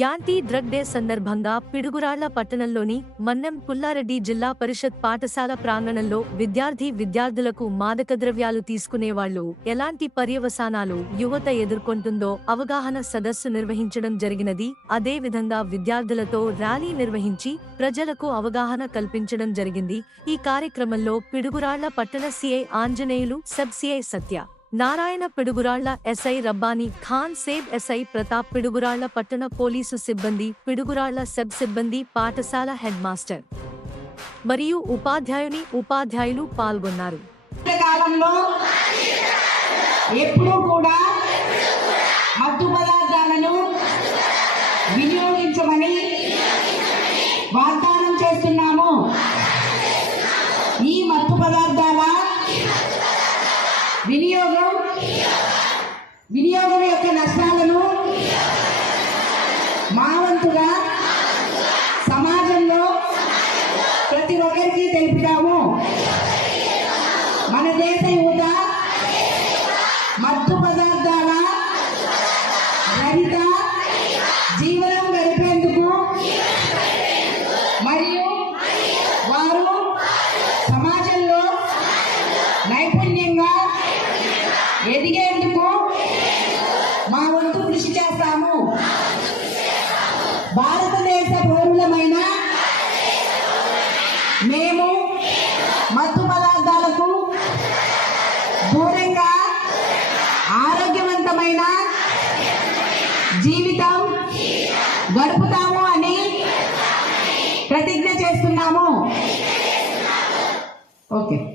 Anti drug day సందర్భంగా పిడుగురాళ్ళ పట్టణంలోని మన్నెం పుల్లారెడ్డి జిల్లా పరిషత్ పాఠశాల ప్రాంగణంలో విద్యార్థి విద్యార్థులకు మాదక ద్రవ్యాలు తీసుకునేవాళ్ళు. ఎలాంటి పర్యవసానాలు యువత ఎదుర్కొంటుందో అవగాహన సదస్సు నిర్వహించడం జరిగినది. అదే విధంగా విద్యార్థులతో ర్యాలీ నిర్వహించి ప్రజలకు అవగాహన కల్పించడం జరిగింది. ఈ కార్యక్రమంలో పిడుగురాళ్ళ పట్టణ CI Anjaneyulu sub CI Satya Narayana Piduguralla SI Rabbani Khan సేబ్ SI Pratap Piduguralla పట్టణ పోలీసు సిబ్బంది పిడుగురాళ్ళ సబ్ సిబ్బంది పాఠశాల హెడ్ మాస్టర్. మరియు ఉపాధ్యాయుని ఉపాధ్యాయులు పాల్గొన్నారు. ఎప్పుడూ కూడా మత్తు పదార్థాలను వినియోగించమని వాగ్దానం చేస్తున్నాము. ఈ మత్తు పదార్థాల వినియోగం యొక్క నష్టాలను మా వంతుగా సమాజంలో ప్రతి ఒక్కరికి తెలుపుతాము. మన దేశ యువత మత్తు పదార్థాల రహిత జీవనం గడిపేందుకు మరియు వారు సమాజంలో నైపుణ్యంగా ఎదిగే మా వంతు చేస్తాము. భారతదేశ పౌరులమైన మేము మత్తు పదార్థాలకు దూరంగా ఆరోగ్యవంతమైన జీవితం గడుపుతాము అని ప్రతిజ్ఞ చేస్తున్నాము. ఓకే.